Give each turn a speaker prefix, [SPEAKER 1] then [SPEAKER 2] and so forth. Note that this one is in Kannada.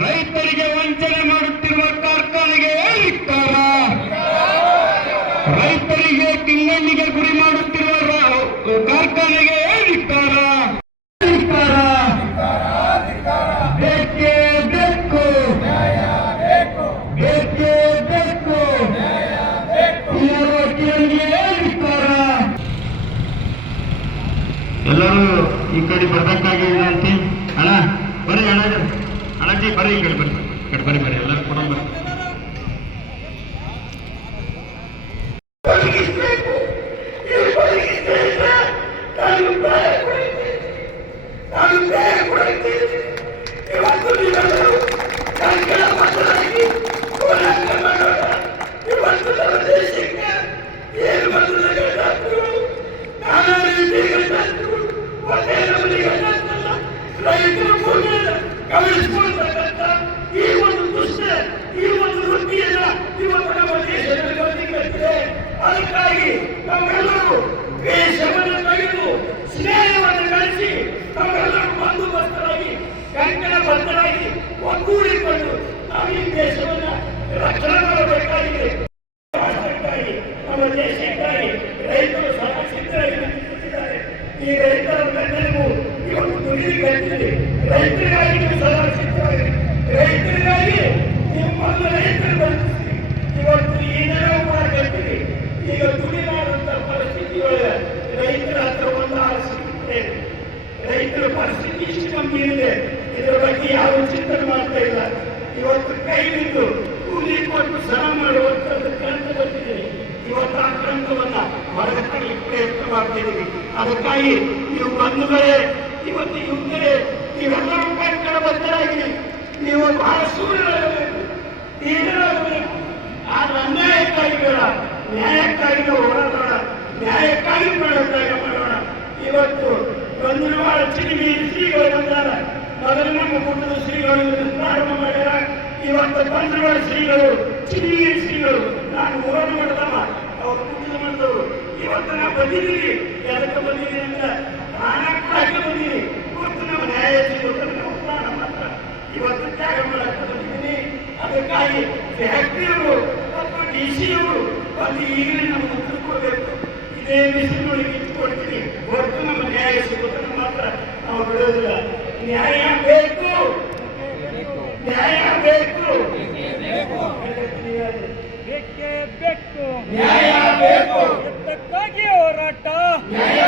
[SPEAKER 1] ರೈತರಿಗೆ ವಂಚನೆ ಮಾಡುತ್ತಿರುವ ಕಾರ್ಖಾನೆಗೆ ಧಿಕ್ಕಾರ ರೈತರಿಗೆ ಕಿಂಗಣ್ಣಿಗೆ ಗುರಿ ಮಾಡುತ್ತಿರುವ ಕಾರ್ಖಾನೆಗೆ ಧಿಕ್ಕಾರ ಧಿಕ್ಕಾರ ಬೇಕೇ ಬೇಕು. ಬೇಕೇ ಬೇಕು. ಎಲ್ಲರೂ ಈ ಕಡೆ ಬರ್ಬೇಕಾಗಿ ಅಣ್ಣ ಬರ್ರಿ ಅಣ್ಣ ಅಣ್ಣಜಿ ಬರ್ರಿ ಈ ಕಡೆ ಬರ್ರಿ ಈ ಕಡೆ ಬರ್ರಿ ಬರ್ರಿ ಎಲ್ಲರೂ ಕೂಡ ಬರ್ರಿ
[SPEAKER 2] ಗಮನಿಸಿಕೊಳ್ತಕ್ಕಂಥ ಈ ಒಂದು ದುಷ್ಟ ಈ ಒಂದು ವೃತ್ತಿಯನ್ನ ಇವತ್ತು ನಮ್ಮ ದೇಶದಲ್ಲಿ ಬದುಕಿದೆ ಅದಕ್ಕಾಗಿ ನಾವೆಲ್ಲರೂ ದೇಶವನ್ನು ತೆಗೆದು ಸ್ನೇಹವನ್ನು ಬೆಳೆಸಿ ನಾವೆಲ್ಲರೂ ಬಂದೋಬಸ್ತರಾಗಿ ಕಂಕಣ ಬದ್ಧರಾಗಿ ಒಗ್ಗೂಡಿಕೊಂಡು ನಾವು ಈ ದೇಶವನ್ನ ರಕ್ಷಣೆ ನಮ್ಮ ದೇಶಕ್ಕಾಗಿ ರೈತರು ಸಹ ಈ ದುಡಿದು ಕಟ್ಟಿದೆ ರೈತರಿಗಾಗಿ ನೀವು ಸದಾ ಬದುಕಿಸಿ ಇವತ್ತು ಈ ನೆರವು ಕೂಡ ಕಟ್ಟಿದೆ ಈಗ ದುಡಿಲಾರಂತ ಪರಿಸ್ಥಿತಿ ಒಳಗೆ ರೈತರ ಹತ್ರ ಒಂದು ರೈತರ ಪರಿಸ್ಥಿತಿ ಇಷ್ಟು ಕಮ್ಮಿ ಇದೆ ಇದರ ಬಗ್ಗೆ ಯಾರು ಚಿಂತನೆ ಮಾಡ್ತಾ ಇಲ್ಲ ಇವತ್ತು ಕೈ ಕೂಲಿ ಕೊಟ್ಟು ಶ್ರಮ ಮಾಡುವಂಥದ್ದು ಗ್ರಂಥ ಬಂದಿದೆ ಇವತ್ತು ಆ ಗ್ರಂಥವನ್ನ ಪ್ರಯತ್ನ ಮಾಡ್ತೀವಿ ಅದಕ್ಕಾಗಿ ನೀವು ಬಂಧುಗಳೇ ಇವತ್ತು ಯುದ್ಧರೇ ನೀವೆಲ್ಲರೂ ಕಾರ್ಯಕ್ರಮ ಬದ್ಧರಾಗಿ ನೀವು ಬಹಳ ಸೂರ್ಯರಾಗಬೇಕು. ಧೀರರಾಗಬೇಕು ಆದ್ರೆ ಅನ್ಯಾಯಕ್ಕಾಗಿ ಬೇಡ ನ್ಯಾಯಕ್ಕಾಗಿ ನಾವು ಹೋರಾಡೋಣ. ನ್ಯಾಯಕ್ಕಾಗಿ ಮಾಡೋಕ್ಕಾಗಿ ಮಾಡೋಣ. ಇವತ್ತು ಬಂದಿರುವಾಳ ಚಿರಿಗಿ ಶ್ರೀಗಳು ಬಂದಾರ ಮೊದಲು ನಮ್ಮ ಕುಟುಂಬದ ಶ್ರೀಗಳು ಪ್ರಾರಂಭ ಮಾಡ್ಯಾರ. ಇವತ್ತು ಬಂದಿರುವಾಳ ಶ್ರೀಗಳು ಚಿರಿಗಿ ಶ್ರೀಗಳು. ನಾನು ಹೋರಾಟ ಮಾಡ್ದವ ಅವ್ರು ಕುಟುಂಬ ಮಾಡಿದವರು ಇವತ್ತು ನಾ ಬಂದಿದ್ದೀನಿ. ಎದಕ್ಕೆ ಬಂದಿದ್ದೀನಿ ಅಂದ್ರೆ ಪ್ರಾಣಕ್ಕಾಗಿ ಬಂದಿದ್ದೀವಿ ಇವತ್ತು ನಮ್ಮ ನ್ಯಾಯ ಸಿಗುತ್ತೆ ನಮ್ಮ ಪ್ರಾಣ ಮಾತ್ರ ಇವತ್ತು ತ್ಯಾಗ ಮಾಡಕ್ಕೆ ಬಂದಿದ್ದೀನಿ ಅದಕ್ಕಾಗಿ ಫ್ಯಾಕ್ಟ್ರಿಯವರು ಮತ್ತು ಡಿ ಸಿಯವರು ಒಂದು ಈಗಲೇ ನಾವು ತಿಳ್ಕೋಬೇಕು ಇದೇ ಮಿಷನ್ಗಳಿಗೆ ಇಟ್ಕೊಳ್ತೀವಿ ಹೊರತು ನಮ್ಮ ನ್ಯಾಯ ಸಿಗುತ್ತೆ ಮಾತ್ರ ನಾವು ಬಿಡೋದಿಲ್ಲ ನ್ಯಾಯ ಬೇಕು. ನ್ಯಾಯ ಬೇಕು.
[SPEAKER 3] ಬೇಕೇ ಬೇಕು.
[SPEAKER 2] ನ್ಯಾಯ ಬೇಕು.
[SPEAKER 3] ಹೋರಾಟ.
[SPEAKER 1] ಹಾಕಿ